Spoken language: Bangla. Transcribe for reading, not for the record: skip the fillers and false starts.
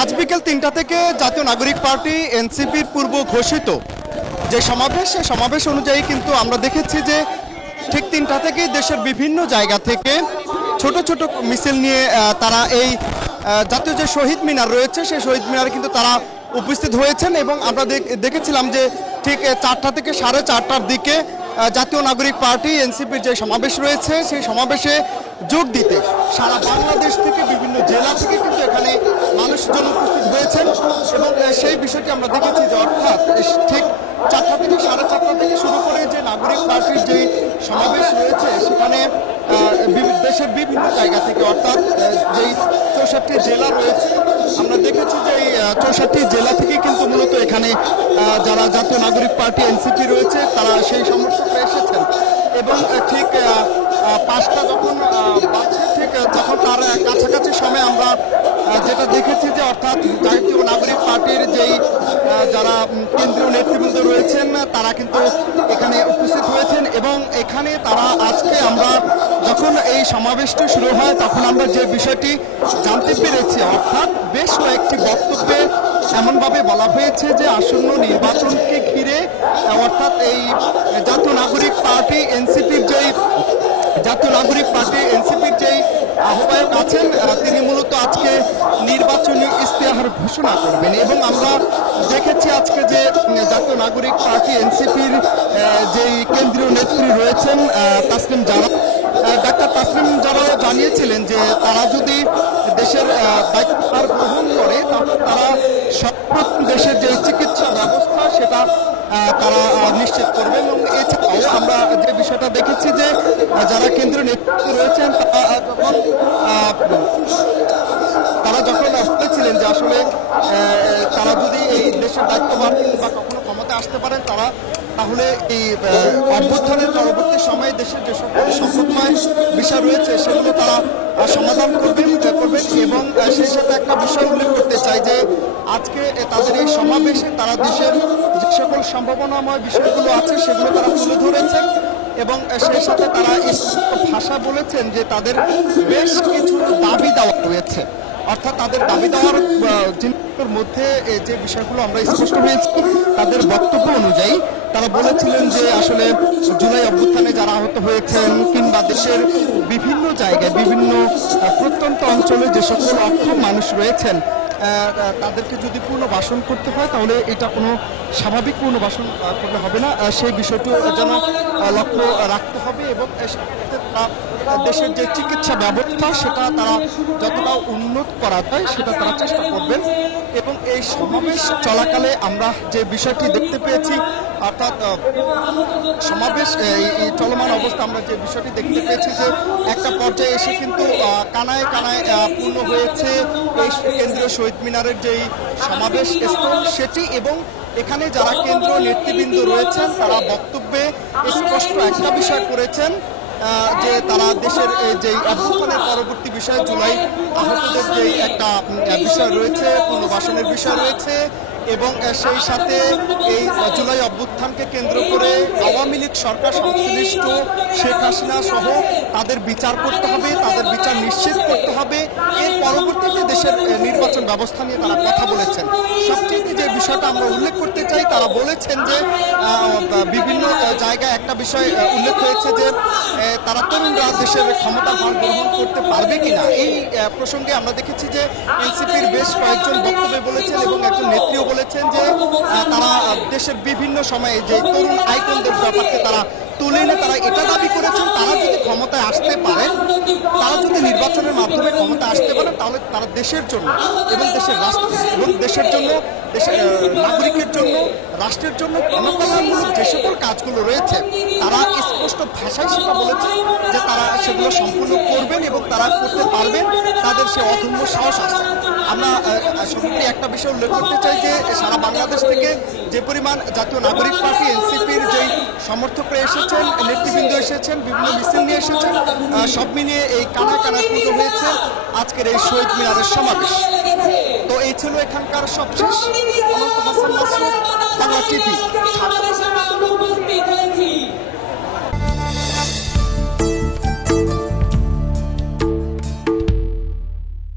আজ বিকেল ৩টা থেকে জাতীয় নাগরিক পার্টি এনসিপির পূর্ব ঘোষিত যে সমাবেশ, সেই সমাবেশ অনুযায়ী কিন্তু আমরা দেখেছি যে ঠিক ৩টা থেকেই দেশের বিভিন্ন জায়গা থেকে ছোট ছোট মিছিল নিয়ে তারা এই জাতীয় যে শহীদ মিনার রয়েছে সেই শহীদ মিনারে কিন্তু তারা উপস্থিত হয়েছেন। এবং আমরা দেখেছিলাম যে ঠিক ৪টা থেকে ৪:৩০টার দিকে জাতীয় নাগরিক পার্টি এনসিপির যে সমাবেশ রয়েছে সেই সমাবেশে যোগ দিতে সারা বাংলাদেশ থেকে বিভিন্ন জেলা থেকে কিন্তু এখানে মানুষজন উপস্থিত হয়েছেন। এবং সেই বিষয়টি আমরা দেখেছি যে অর্থাৎ ঠিক ৪টা থেকে ৪:৩০ থেকে শুরু করে যে নাগরিক পার্টির যে সমাবেশ রয়েছে সেখানে দেশের বিভিন্ন জায়গা থেকে অর্থাৎ যেই ৬৪ জেলা রয়েছে আমরা দেখেছি যে এই ৬৪ জেলা থেকে কিন্তু মূলত এখানে যারা জাতীয় নাগরিক পার্টি এনসিপি রয়েছে তারা সেই সমর্থকরা এসেছেন। এবং ঠিক ৫টা যখন ঠিক তখন তার কাছাকাছি সময় আমরা যেটা দেখেছি যে অর্থাৎ জাতীয় নাগরিক পার্টির যেই যারা কেন্দ্রীয় নেতৃবৃন্দ রয়েছেন তারা কিন্তু এখানে উপস্থিত হয়েছেন। এবং এখানে তারা আজকে আমরা যখন এই সমাবেশটি শুরু হয় তখন আমরা যে বিষয়টি জানতে পেরেছি অর্থাৎ বেশ কয়েকটি বক্তব্যে এমনভাবে বলা হয়েছে যে আসন্ন নির্বাচনকে ঘিরে অর্থাৎ এই জাতীয় নাগরিক পার্টি এনসিপির যেই আহ্বায়ক আছেন তিনি মূলত আজকে নির্বাচনী ইশতেহার ঘোষণা করবেন। এবং আমরা দেখেছি আজকে যে জাতীয় নাগরিক পার্টি এনসিপির যেই কেন্দ্রীয় নেত্রী রয়েছেন ডাক্তার তাসলিম জারাও জানিয়েছিলেন যে তারা যদি দেশের দায়িত্ব গ্রহণ করে তাহলে তারা দেশের যে চিকিৎসা ব্যবস্থা সেটা তারা নিশ্চিত করবে। এবং এছাড়াও আমরা যে বিষয়টা দেখেছি যে যারা কেন্দ্রীয় নেতৃত্ব রয়েছেন তারা যখন বলেছিলেন যে আসলে তারা যদি এই দেশের দায়িত্বভার বা কখনো ক্ষমতা আসতে পারেন তাহলে এই অভ্যুত্থানের পরবর্তী সময়ে দেশের যে সকল সংকটময় বিষয় রয়েছে সেগুলো তারা সমাধান করবেন। এবং সেই সাথে একটা বিষয় উল্লেখ করতে চাই যে আজকে তাদের এই সমাবেশে তারা দেশের যে সকল সম্ভাবনাময় বিষয়গুলো আছে সেগুলো তারা তুলে ধরেছেন। এবং সেই সাথে তারা ভাষা বলেছেন যে তাদের বেশ কিছু দাবি দেওয়া রয়েছে অর্থাৎ তাদের দাবি দেওয়ার জিনিসগুলোর মধ্যে যে বিষয়গুলো আমরা স্পষ্ট হয়েছি তাদের বক্তব্য অনুযায়ী তারা বলেছিলেন যে আসলে জুলাই অভ্যুত্থানে যারা আহত হয়েছেন কিংবা দেশের বিভিন্ন জায়গায় বিভিন্ন প্রত্যন্ত অঞ্চলে যে সকল অক্ষম মানুষ রয়েছেন তাদেরকে যদি পুনর্বাসন করতে হয় তাহলে এটা কোনো স্বাভাবিক পুনর্বাসন করলে হবে না, সেই বিষয়টি যেন লক্ষ্য রাখতে হবে। এবং দেশের যে চিকিৎসা ব্যবস্থা সেটা তারা যতটা উন্নত করা যায় সেটা তারা চেষ্টা করবেন। এবং এই সমাবেশ চলাকালে আমরা যে বিষয়টি দেখতে পেয়েছি অর্থাৎ সমাবেশ এই চলমান অবস্থা আমরা যে বিষয়টি দেখতে পেয়েছি যে একটা পর্যায়ে এসে কিন্তু কানায় কানায় পূর্ণ হয়েছে এই কেন্দ্রীয় শহীদ মিনারের যেই সমাবেশ স্থল সেটি। এবং এখানে যারা কেন্দ্রীয় নেতৃবৃন্দ রয়েছেন তারা বক্তব্যে স্পষ্ট একটা বিষয় করেছেন যে তারা দেশের যেই অভ্যুত্থানের পরবর্তী বিষয় জুলাই আহতদের যেই একটা বিষয় রয়েছে পুনর্বাসনের বিষয় রয়েছে এবং সেই সাথে এই জুলাই অভ্যুত্থানকে কেন্দ্র করে আওয়ামী লীগ সরকার সংশ্লিষ্ট শেখ হাসিনা সহ তাদের বিচার করতে হবে, তাদের বিচার নিশ্চিত করতে হবে। এর পরবর্তীতে দেশের নির্বাচন ব্যবস্থা নিয়ে তারা কথা বলেছেন। সবচেয়ে যে বিষয়টা আমরা উল্লেখ করতে চাই তারা বলেছেন যে বিভিন্ন জায়গায় একটা বিষয় উল্লেখ হয়েছে যে তারা তরুণরা দেশের ক্ষমতা ভার গ্রহণ করতে পারবে কিনা। এই প্রসঙ্গে আমরা দেখেছি যে এনসিপির বেশ কয়েকজন বক্তব্যে বলেছেন এবং একজন নেত্রীও বলেছেন যে তারা দেশের বিভিন্ন সময়ে যে তরুণ আইকনদের ব্যাপারকে তারা তুলে এনে তারা এটা দাবি করেছেন তারা যদি ক্ষমতায় আসতে পারে, তারা যদি নির্বাচনের মাধ্যমে ক্ষমতা আসতে পারে তাহলে তারা দেশের জন্য এবং দেশের রাষ্ট্র এবং দেশের জন্য দেশের নাগরিকের জন্য রাষ্ট্রের জন্য জনকল্যাণমূলক যে সকল কাজগুলো রয়েছে তারা স্পষ্ট ভাষায় সেটা বলেছেন যে তারা সেগুলো সম্পূর্ণ করবেন এবং তারা করতে পারবেন, তাদের সে অদম্য সাহস আছে। আমরা সর্বোপরি একটা বিষয় উল্লেখ করতে চাই যে সারা বাংলাদেশ থেকে যে পরিমাণ জাতীয় নাগরিক পার্টি এনসিপির যেই সমর্থকরা এসেছেন, নেতৃবৃন্দ এসেছেন, বিভিন্ন মিছিল নিয়ে এসেছেন, সব মিলিয়ে এই কানায় কানায় পূর্ণ হয়েছে আজকের এই শহীদ মিনারের সমাবেশ। তো এই ছিল এখানকার সবশেষ। অনন্ত হাসান মাসুদ, বাংলা টিভি।